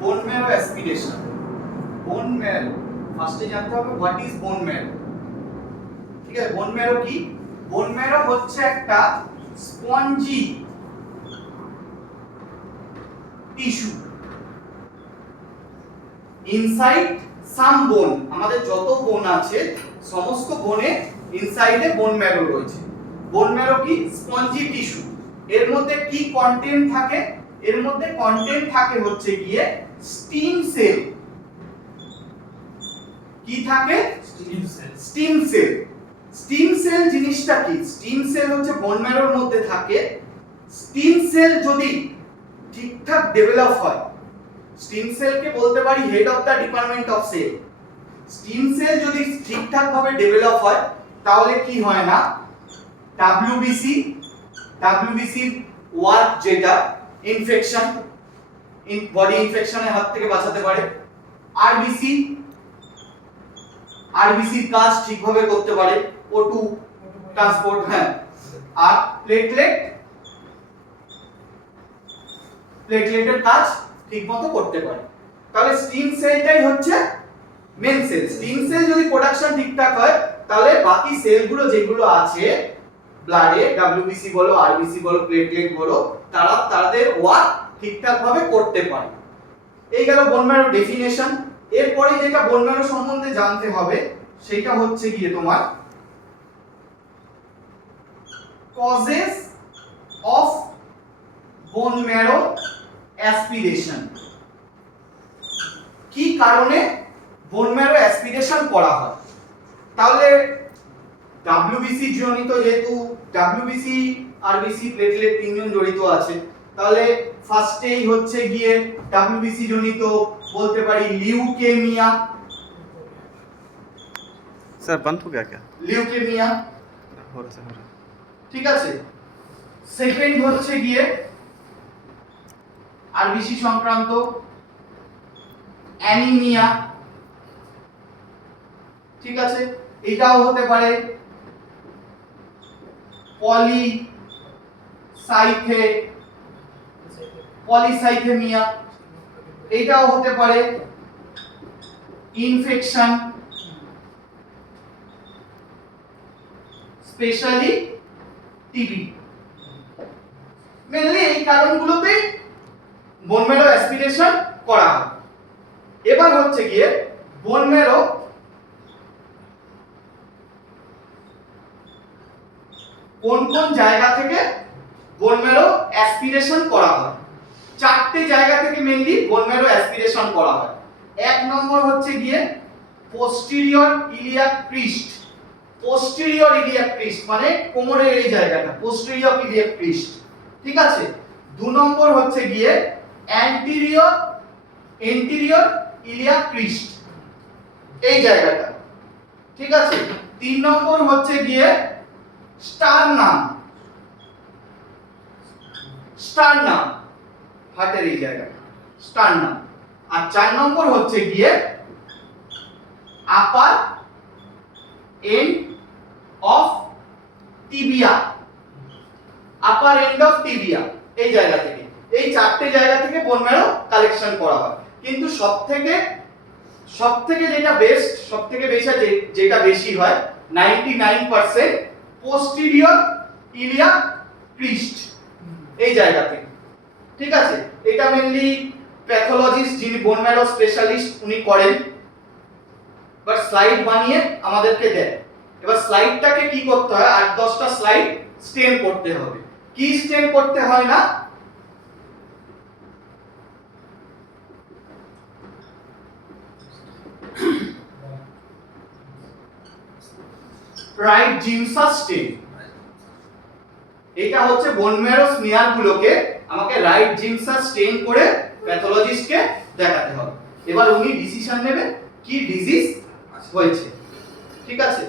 Bone marrow aspiration. Bone marrow ফার্স্টে জানতে হবে হোয়াট ইজ বোন ম্যারো। ঠিক আছে, বোন ম্যারো কি? বোন ম্যারো হচ্ছে একটা স্পঞ্জি টিস্যু ইনসাইড সাম বোন। আমাদের যত বোন আছে সমস্ত বোনে ইনসাইডে বোন ম্যারো রয়েছে। বোন ম্যারো কি? Spongy tissue. এর মধ্যে কি কন্টেন্ট থাকে? এর মধ্যে কন্টেন্ট থাকে হচ্ছে গিয়ে স্টিম সেল। কি থাকে? Stem cell. স্টিম সেল জিনিসটা কি? স্টিম সেল হচ্ছে বোন ম্যারোর মধ্যে থাকে। স্টিম সেল যদি ঠিকঠাক ডেভেলপ হয়, স্টিম সেলকে বলতে পারি head of the department of cell. Stem cell যদি ঠিকঠাক ভাবে ডেভেলপ হয় তাহলে কি হয় না, ডাব্লিউবিসি ওয়ার্ক যেটা ইনফেকশন, বডি ইনফেকশনের হাত থেকে বাঁচাতে পারে। আরবিসির কাজ ঠিকভাবে করতে পারে, O2 ট্রান্সপোর্ট। হ্যাঁ, আর প্লেটলেটের কাজ ঠিকমতো করতে পারে। তাহলে স্টিম সেলটাই হচ্ছে মেন সেল। স্টিম সেল যদি প্রোডাকশন ঠিকঠাক হয় তাহলে বাকি সেলগুলো যেগুলো আছে ব্লাডে, ডাব্লিউবিসি বলো, আরবিসি বলো, প্লেটলেট বলো, তারা তাদের ওয়ার্ক ঠিকঠাক ভাবে করতে পারে। এই গেল বোন ম্যারো ডেফিনেশন। এরপরে যেটা বোন ম্যারো সম্বন্ধে জানতে হবে সেটা হচ্ছে গিয়ে তোমার causes of bone marrow aspiration. কি কারণে বোন ম্যারো অ্যাসপিরেশন করা হয়? তাহলে ডাব্লিউবিসি জনিত, যেহেতু ডাব্লিউবিসি আরবিসি প্লেটলেট তিনজন জড়িত আছে, তাহলে ফার্স্টেই হচ্ছে গিয়ে ডাব্লিউবিসি জনিত বলতে পারি লিউকেমিয়া। सर बंद हो गया क्या? লিউকেমিয়া, हो रहा। ঠিক আছে। সেকেন্ড হচ্ছে গিয়ে আরবিসি সংক্রান্ত অ্যানিমিয়া, ঠিক আছে। এটাও হতে পারে পলিসাইথেমিয়া, এটাও হতে পারে ইনফেকশন, স্পেশালি টিবি। মেনলি এই কারণগুলোতেই বোন ম্যারো অ্যাসপিরেশন করা হয়। এবার হচ্ছে গিয়ে বোন ম্যারো কোন কোন জায়গা থেকে বোন ম্যারো অ্যাসপিরেশন করা হয়? চারটে জায়গা থেকে মেনলি বোন ম্যারো অ্যাসপিরেশন করা হয়। এক নম্বর হচ্ছে গিয়ে পোস্টেরিয়র ইলিয়াক ক্রিস্ট। পোস্টেরিয়র ইলিয়াক ক্রিস্ট মানে কোমরের এই জায়গাটা, পোস্টেরিয়র ইলিয়াক ক্রিস্ট, ঠিক আছে। দু নম্বর হচ্ছে গিয়ে এন্টেরিয়র ইলিয়াক ক্রিস্ট, এই জায়গাটা, ঠিক আছে। তিন নম্বর হচ্ছে গিয়ে স্টারনাম, হার্টের এই জায়গাটা স্টারনাম। আর চার নম্বর হচ্ছে গিয়ে upper end of tibia, upper end of tibia, এই জায়গা থেকে। এই চারটে জায়গা থেকে বোন ম্যারো কালেকশন করা হয়। কিন্তু সবথেকে যেটা বেস্ট, সবথেকে যেটা বেশি হয় 99% পোস্টেরিয়র ইলিয়াক ক্রিস্ট, এই জায়গা থেকে, ঠিক আছে। এটা মেইনলি প্যাথোলজিস্ট যিনি বোন ম্যারো স্পেশালিস্ট উনি করেন, বাট স্লাইড বানিয়ে আমাদেরকে দেয়। এবার স্লাইডটাকে কি করতে হয়, 8-10টা স্লাইড স্টেন করতে হবে। কি স্টেন করতে হয় না, রাইট জিমসা স্টেন। এটা হচ্ছে বোন ম্যারো স্মিয়ার গুলোকে আমাকে রাইট জিমসা স্টেন করে প্যাথোলজিস্টকে দেখাতে হবে। এবার উনি ডিসিশন নেবে কি ডিজিজ হয়েছে, ঠিক আছে।